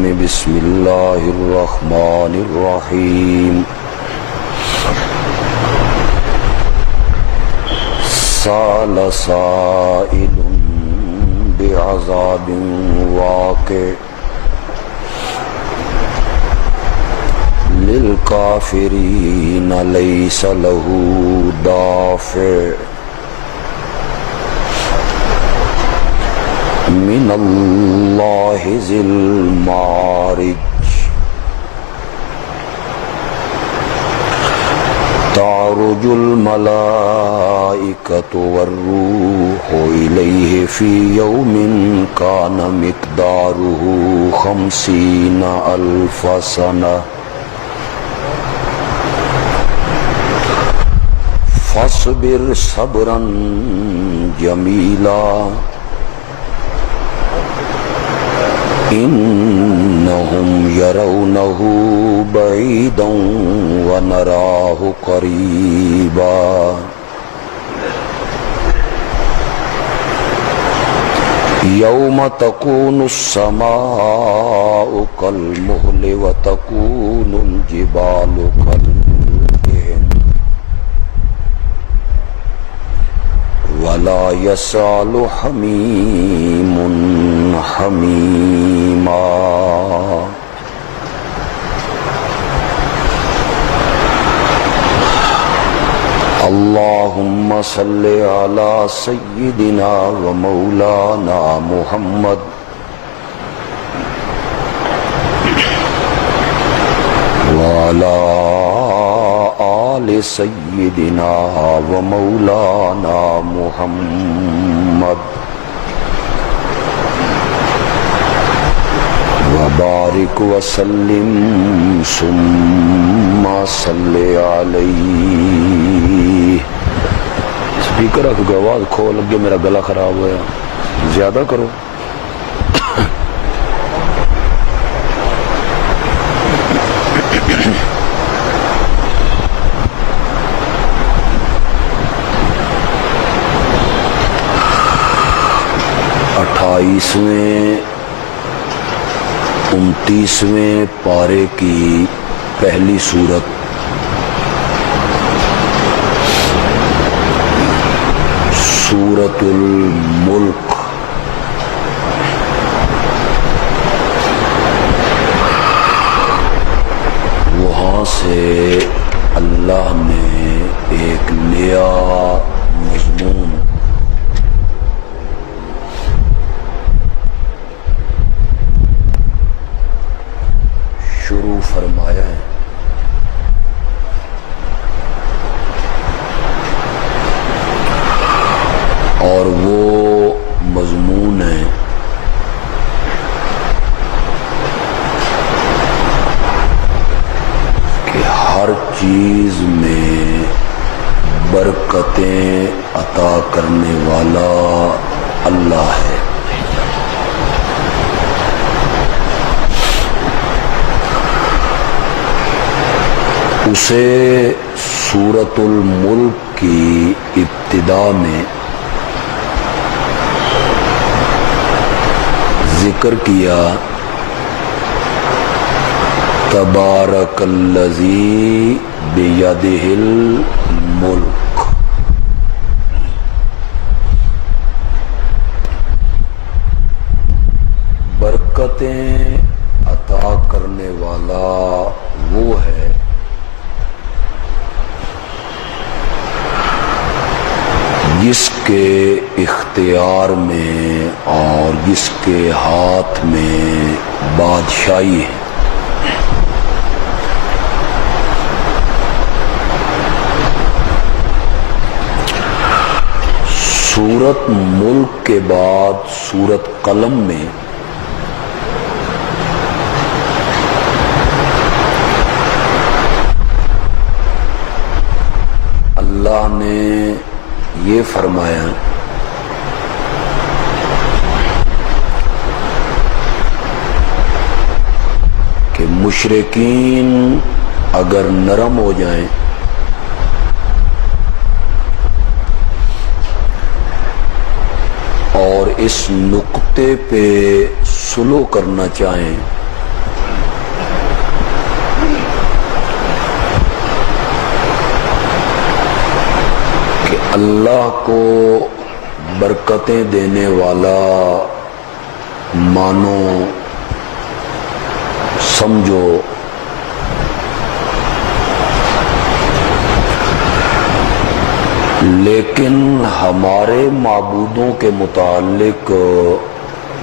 بسم اللہ الرحمن الرحیم سأل سائل بعذاب واقع للکافرین لیس له دافع من اللہ ذی المعارج تعرج الملائکۃ والروح الیہ فی یوم کان مقدارہ 50,000 سنہ فاصبر صبرا جمیلا انہم یرونہ بعیدا ونراہ قریبا یوم تکون السماء کالمہل وتکون الجبال کالعہن ولا یسأل حمیم حمیما اللہم صل علی سیدنا و مولانا محمد وعلی آل سیدنا و مولانا محمد وبارک وسلم ثم صلی علیہ. سپیکر رکھ کے آواز کھول لگے، میرا گلا خراب ہوا، زیادہ کرو. اٹھائیسویں 29ویں پارے کی پہلی سورت سورۃ الملک وہاں سے اللہ نے ایک نیا مضمون شروع فرمایا ہے. اور وہ مضمون ہے کہ ہر چیز میں برکتیں عطا کرنے والا اللہ ہے. اسے سورۃ الملک کی ابتدا میں ذکر کیا. تبارک الذی بیدہ الملک، برکتیں عطا کرنے والا وہ ہے جس کے اختیار میں اور جس کے ہاتھ میں بادشاہی ہے. سورۃ ملک کے بعد سورۃ قلم میں اللہ نے یہ فرمایا کہ مشرکین اگر نرم ہو جائیں اور اس نقطے پہ سلو کرنا چاہیں اللہ کو برکتیں دینے والا مانو، سمجھو، لیکن ہمارے معبودوں کے متعلق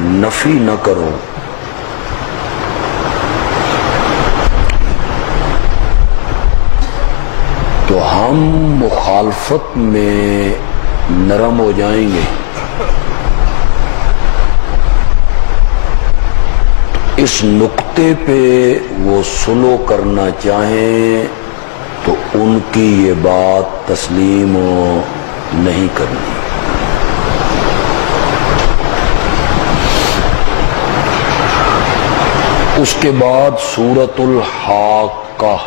نفی نہ کرو۔ تو ہم مخالفت میں نرم ہو جائیں گے۔ اس نقطے پہ وہ سلو کرنا چاہیں تو ان کی یہ بات تسلیم نہیں کرنی۔ اس کے بعد سورۃ الحاقہ،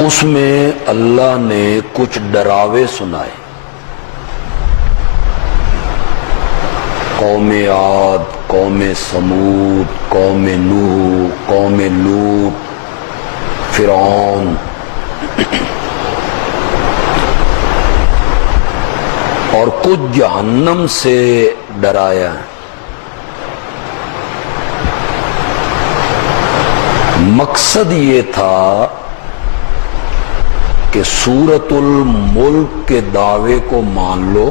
اس میں اللہ نے کچھ ڈراوے سنائے۔ قوم عاد، قوم سمود، قوم نوح، قوم لوط، فرعون، اور کچھ جہنم سے ڈرایا۔ مقصد یہ تھا کہ سورۃ الملک کے دعوے کو مان لو،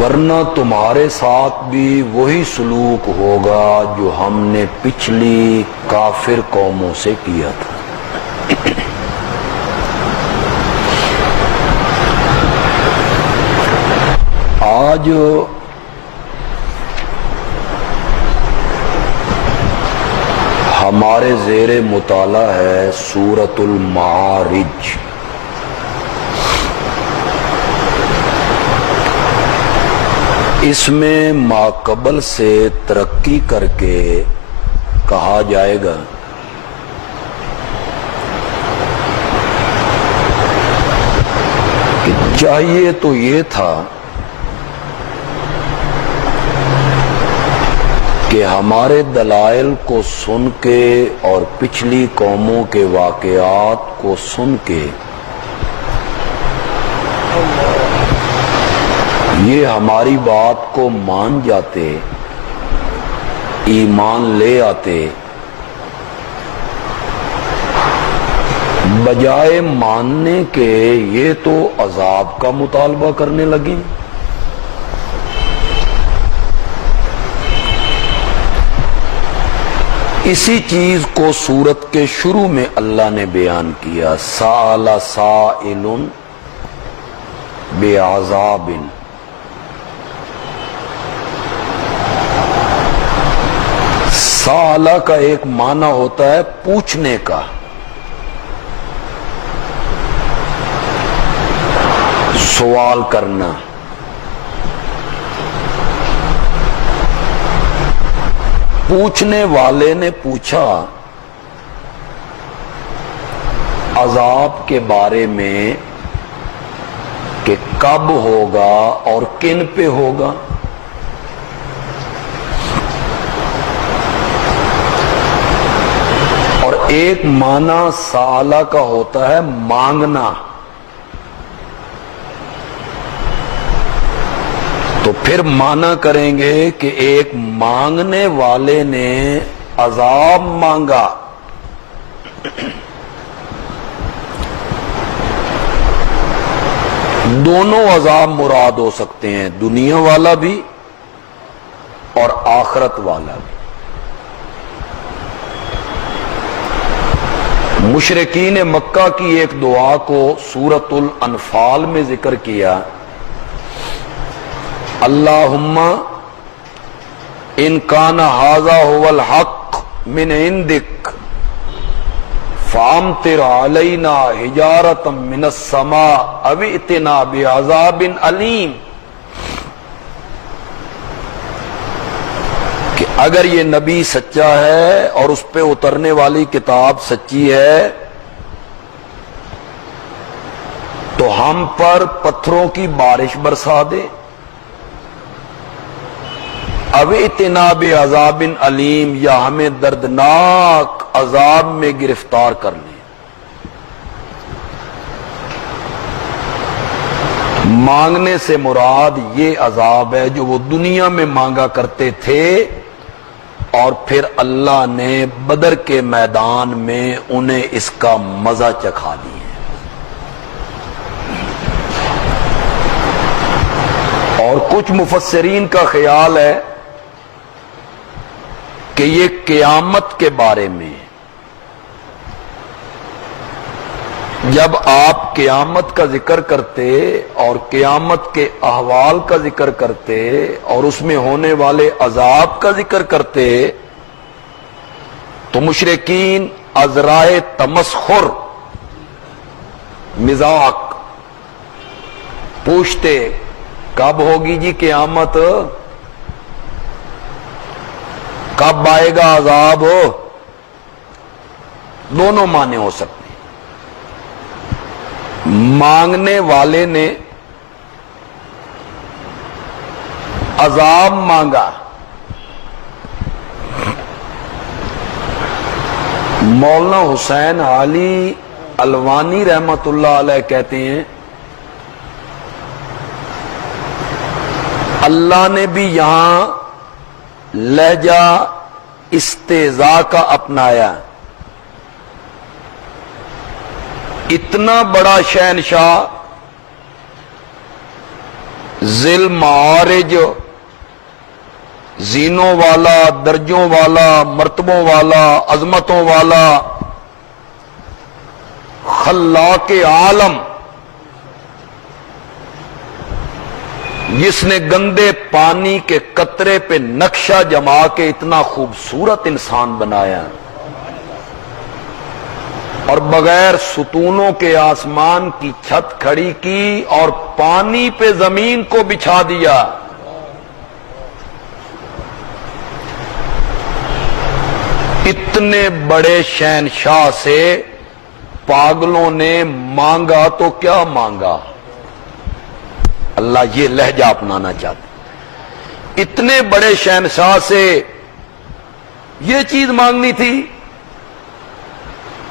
ورنہ تمہارے ساتھ بھی وہی سلوک ہوگا جو ہم نے پچھلی کافر قوموں سے کیا تھا۔ آج ہمارے زیر مطالعہ ہے سورۃ المعارج۔ اس میں ماقبل سے ترقی کر کے کہا جائے گا کہ چاہیے تو یہ تھا کہ ہمارے دلائل کو سن کے اور پچھلی قوموں کے واقعات کو سن کے یہ ہماری بات کو مان جاتے، ایمان لے آتے، بجائے ماننے کے یہ تو عذاب کا مطالبہ کرنے لگے۔ اسی چیز کو سورت کے شروع میں اللہ نے بیان کیا، سأل سائل بعذاب۔ سأل کا ایک معنی ہوتا ہے پوچھنے کا، سوال کرنا۔ پوچھنے والے نے پوچھا عذاب کے بارے میں کہ کب ہوگا اور کن پہ ہوگا۔ اور ایک معنی سالہ کا ہوتا ہے مانگنا۔ تو پھر مانا کریں گے کہ ایک مانگنے والے نے عذاب مانگا۔ دونوں عذاب مراد ہو سکتے ہیں، دنیا والا بھی اور آخرت والا بھی۔ مشرکین مکہ کی ایک دعا کو سورۃ الانفال میں ذکر کیا، اللہم ان کان ھذا ھو الحق من عندک فامطر علینا حجارۃ من السماء او ائتنا بعذاب علیم۔ کہ اگر یہ نبی سچا ہے اور اس پہ اترنے والی کتاب سچی ہے تو ہم پر پتھروں کی بارش برسا دے، او اجتناب عذاب علیم، یا ہمیں دردناک عذاب میں گرفتار کر لیں۔ مانگنے سے مراد یہ عذاب ہے جو وہ دنیا میں مانگا کرتے تھے اور پھر اللہ نے بدر کے میدان میں انہیں اس کا مزہ چکھا دیا۔ اور کچھ مفسرین کا خیال ہے کہ یہ قیامت کے بارے میں، جب آپ قیامت کا ذکر کرتے اور قیامت کے احوال کا ذکر کرتے اور اس میں ہونے والے عذاب کا ذکر کرتے تو مشرکین عذرائے تمسخر، مذاق پوچھتے کب ہوگی جی قیامت، کب آئے گا عذاب؟ دونوں معنی ہو سکتے۔ مانگنے والے نے عذاب مانگا، مولانا حسین علی الوانی رحمت اللہ علیہ کہتے ہیں اللہ نے بھی یہاں لہجہ استہزاء کا اپنایا۔ اتنا بڑا شہنشاہ، ذی المعارج، زینوں والا، درجوں والا، مرتبوں والا، عظمتوں والا، خلاق عالم، جس نے گندے پانی کے قطرے پہ نقشہ جما کے اتنا خوبصورت انسان بنایا اور بغیر ستونوں کے آسمان کی چھت کھڑی کی اور پانی پہ زمین کو بچھا دیا۔ اتنے بڑے شہنشاہ سے پاگلوں نے مانگا تو کیا مانگا؟ اللہ یہ لہجہ اپنانا چاہتے۔ اتنے بڑے شہنشاہ سے یہ چیز مانگنی تھی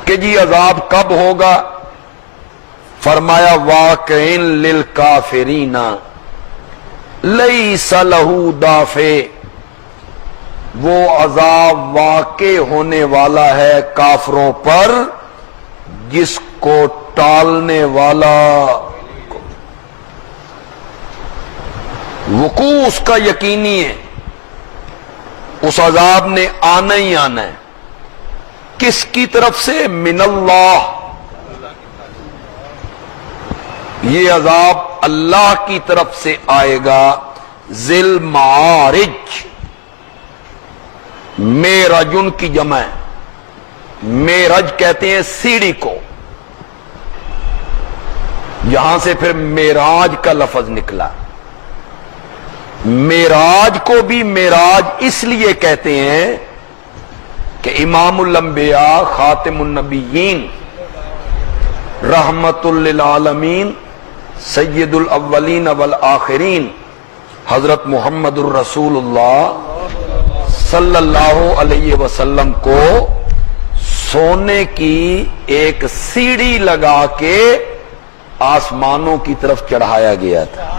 کہ جی عذاب کب ہوگا؟ فرمایا واقعین للکافرین لیس لہ دافع، وہ عذاب واقع ہونے والا ہے کافروں پر جس کو ٹالنے والا، وقوع اس کا یقینی ہے، اس عذاب نے آنا ہی آنا ہے۔ کس کی طرف سے؟ من اللہ، یہ عذاب اللہ کی طرف سے آئے گا۔ ذی المعارج، میرجن کی جمع ہے، میرج کہتے ہیں سیڑھی کو، یہاں سے پھر معراج کا لفظ نکلا۔ معراج کو بھی معراج اس لیے کہتے ہیں کہ امام الانبیاء خاتم النبیین رحمت للعالمین سید الاولین والآخرین حضرت محمد الرسول اللہ صلی اللہ علیہ وسلم کو سونے کی ایک سیڑھی لگا کے آسمانوں کی طرف چڑھایا گیا تھا۔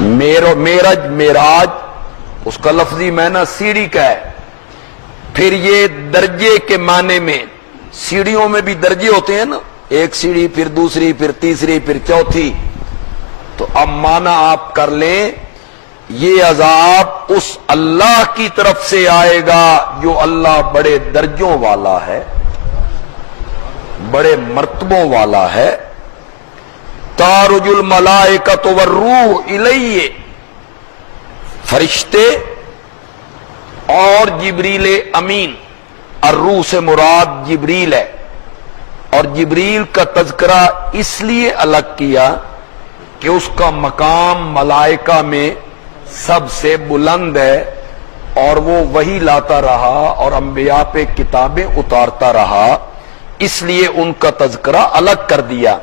میرج، معراج اس کا لفظی معنی سیڑھی کا ہے۔ پھر یہ درجے کے معنی میں، سیڑھیوں میں بھی درجے ہوتے ہیں نا، ایک سیڑھی پھر دوسری پھر تیسری پھر چوتھی، تو اب معنی آپ کر لیں یہ عذاب اس اللہ کی طرف سے آئے گا جو اللہ بڑے درجوں والا ہے، بڑے مرتبوں والا ہے۔ تعرج الملائکۃ والروح الیہ، فرشتے اور جبریل امین، الروح سے مراد جبریل ہے، اور جبریل کا تذکرہ اس لیے الگ کیا کہ اس کا مقام ملائکہ میں سب سے بلند ہے، اور وہ وحی لاتا رہا اور انبیاء پہ کتابیں اتارتا رہا، اس لیے ان کا تذکرہ الگ کر دیا۔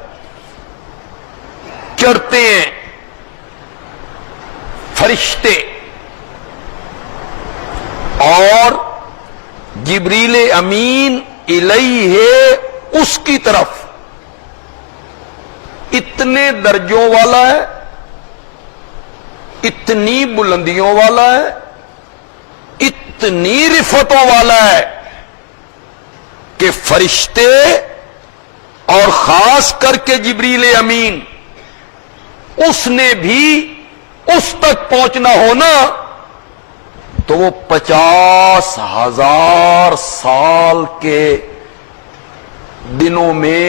چڑھتے ہیں، فرشتے اور جبریل امین الیہ اس کی طرف اتنے درجوں والا ہے، اتنی بلندیوں والا ہے، اتنی رفتوں والا ہے کہ فرشتے اور خاص کر کے جبریل امین اس نے بھی اس تک پہنچنا ہونا تو وہ 50,000 سال کے دنوں میں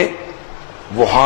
وہاں